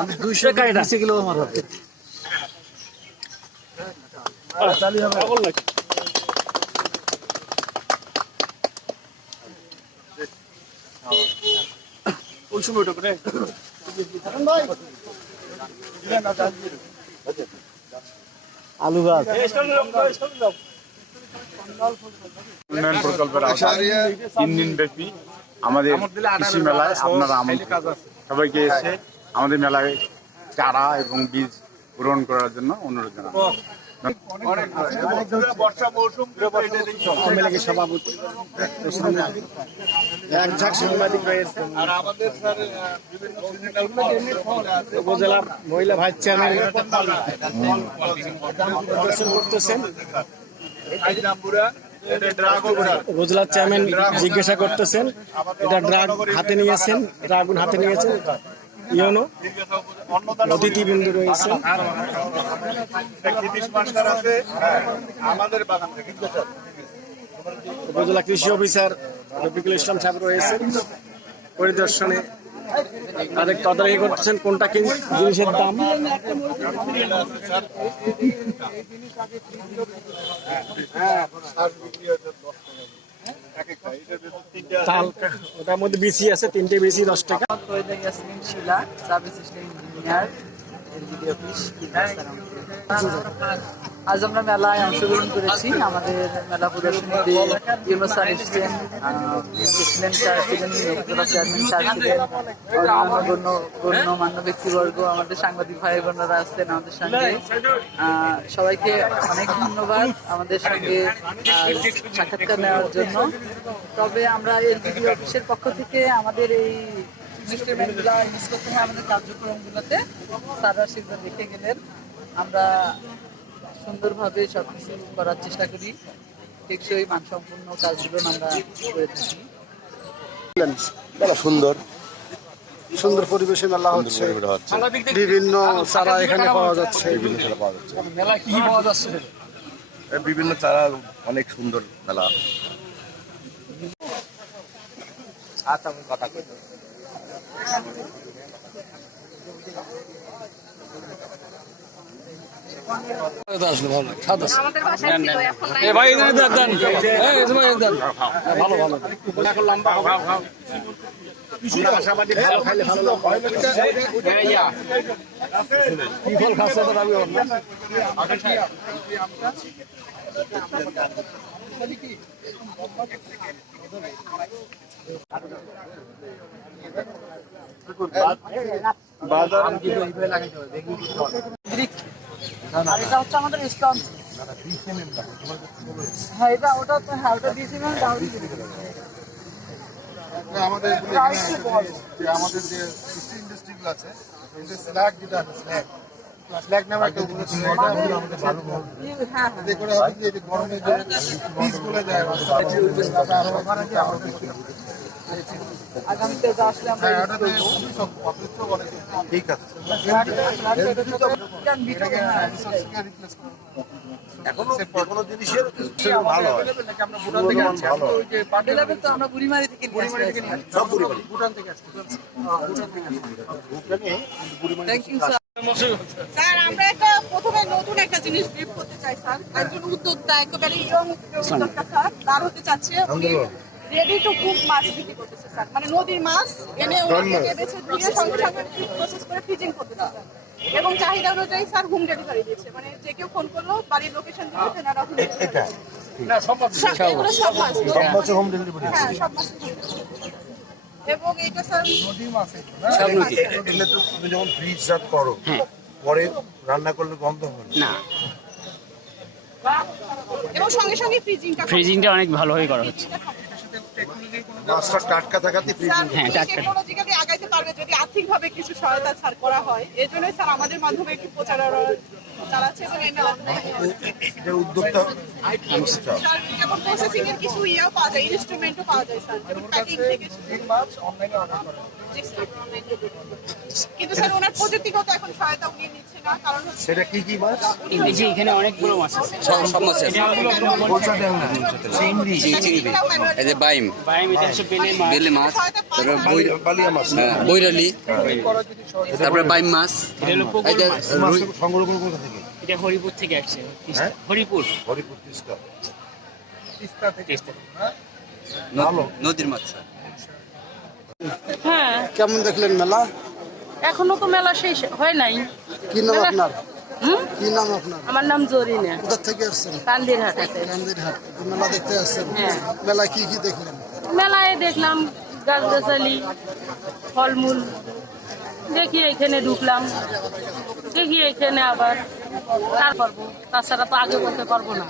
আমি 200 কিলো আমার হবে। চালি হবে ওই সময় ওটা করে আলু গাছ উন্নয়ন প্রকল্পের আওতায় 3 দিন ব্যাপী আমাদের কৃষি মেলায় আপনারা সবাইকে এসে আমাদের মেলায় চারা এবং বীজ গ্রহণ করার জন্য অনুরোধ জানাবো। সভাপতি সাংবাদিক রয়েছে উপজেলার মহিলা ভাইস চেয়ারম্যান প্রদর্শন করতেছেন। উপজেলার চেয়ারম্যান জিজ্ঞাসা করতেছেন এটা ড্রাগ হাতে নিয়েছেন, এটা আগুন হাতে নিয়েছেন। ইউনো অতিথিবৃন্দ রয়েছে। উপজেলা কৃষি অফিসার রফিকুল ইসলাম সাহেব রয়েছেন পরিদর্শনে, তাদের তদারকি করতেছেন কোনটা কি জিনিসের দাম। ওটার মধ্যে বিসি আছে, 3টে বিসি 10 টাকা। আজ আমরা মেলায় অংশগ্রহণ করেছি। আমাদের মেলা প্রদর্শনীতে ইউনুস স্যার এসেছেন, প্রেসিডেন্ট স্যার ছিলেন, চেয়ারম্যান স্যার ছিলেন, গণ্যমান্য ব্যক্তিবর্গ, আমাদের সাংবাদিক ভাই বোনেরা আসছেন আমাদের সঙ্গে। সবাইকে অনেক ধন্যবাদ আমাদের সঙ্গে সাক্ষাৎকার নেওয়ার জন্য। তবে আমরা এলবিডি অফিসের পক্ষ থেকে আমাদের এই ইনস্ট্রুমেন্টগুলো ইউজ করতে হয় আমাদের কার্যক্রমগুলোতে। স্যাররা সেগুলো দেখে গেলেন। আমরা সুন্দরভাবে সবকিছু করার চেষ্টা করি, টেকসই মানসম্পন্ন কাজগুলো আমরা করে থাকি। সুন্দর সুন্দর পরিবেশে মেলা হচ্ছে, বিভিন্ন চারা এখানে পাওয়া যাচ্ছে। মেলা কি পাওয়া যাচ্ছে? বিভিন্ন চারা, অনেক সুন্দর মেলা। আচ্ছা, আমি কথা কই। এটা হচ্ছে আমাদের স্টক। হ্যাঁ, এটা ওটা দিয়েছিলাম। আমাদের যে ইন্ডাস্ট্রিগুলো আছে, স্ল্যাগ যেটা আছে, স্ল্যাগ নামে একটা আমাদের ভালো করে হবে যে গরমের যে বীজগুলো যায় আগামীতে আসলে আমরা ঠিক আছে। এখনো জিনিসের ভালো হয়। আমরা বুড়িমারি থেকে সব Burimari thank you sir. Sir, আমরা একটা প্রথমে নতুন একটা জিনিস ব্রিফ করতে চাই স্যার। একজন উদ্যোক্তা, একেবারে ইয়ং উদ্যোক্তা স্যার, তার হতে চাচ্ছে উনি রেডি টু কুক মাছ বিক্রি করতেছে স্যার। মানে নদীর মাছ এনে ওনাকে বেছে দিয়ে সঙ্গে সঙ্গে প্রসেস করে ফ্রিজিং করতেছে স্যার। এবং চাহিদা অনুযায়ী স্যার হোম ডেলিভারি দিচ্ছে। মানে যে কেউ ফোন করলো বাড়ির লোকেশন দিলে তেনারা হোম ডেলিভারি। এগুলো সব মাছ হোম ডেলিভারি। হ্যাঁ, সব মাছ। এবং এটা স্যার নদীর মাছ এগুলো তো তুমি যখন ফ্রিজজাত করো, পরে রান্না করলে গন্ধ হয় না। এবং সঙ্গে সঙ্গে ফ্রিজিংটা অনেক ভালোভাবে করা হচ্ছে। মাছটা টাটকা থাকাতে ফ্রিজিং। হ্যাঁ, টাটকা। টেকনোলজিক্যালি আগাইতে পারবে যদি আর্থিকভাবে কিছু সহায়তা স্যার করা হয়। এর জন্য স্যার আমাদের মাধ্যমে একটু প্রচারণা চালাচ্ছে এবং এটা উদ্যোক্তা যেমন প্রসেসিং এর কিছু পাওয়া যায়, ইনস্ট্রুমেন্টও পাওয়া যায় স্যার। প্যাকিং থেকে মাছ অনলাইনে অর্ডার করা। দেখছি আমরা অনলাইনে। কিন্তু স্যার ওনার প্রযুক্তিগত এখন সহায়তা উনি নিচ্ছে না, কারণ হচ্ছে সেটা কি কি মাছ? এই যে এখানে অনেকগুলো মাছ আছে। সব মাছ আছে। চিংড়ি এই যে বাইম বাইম, এটা হচ্ছে বেলে মাছ। বেলে মাছ, তারপরে বালিয়া মাছ। বৈরালি, তারপরে বাইম মাছ, এটা হলো পুকুর এই যে মাছ। সংগ্রহ করবো কোথা থেকে? এটা হরিপুর থেকে আসছে। হ্যাঁ? হরিপুর হরিপুর তিস্তা। টেস্ট। নদীর মাছ। হ্যাঁ, কেমন দেখলেন মেলা? এখনো তো মেলা শেষ হয় নাই। কি নাম মেলা- আপনার? হুম? কি নাম আপনার? আমার নাম জরিনা, কোথা থেকে আসছেন? কান্দির হাটাতে। গান্ধীরহাট। মেলা দেখতে আসছেন? হ্যাঁ। মেলায় কি কি দেখলেন? মেলায় দেখলাম গাছগাছালি, ফলমূল দেখি, এখানে ঢুকলাম, দেখি এখানে আবার তার পারবো, তাছাড়া তো আগে বলতে পারবো না।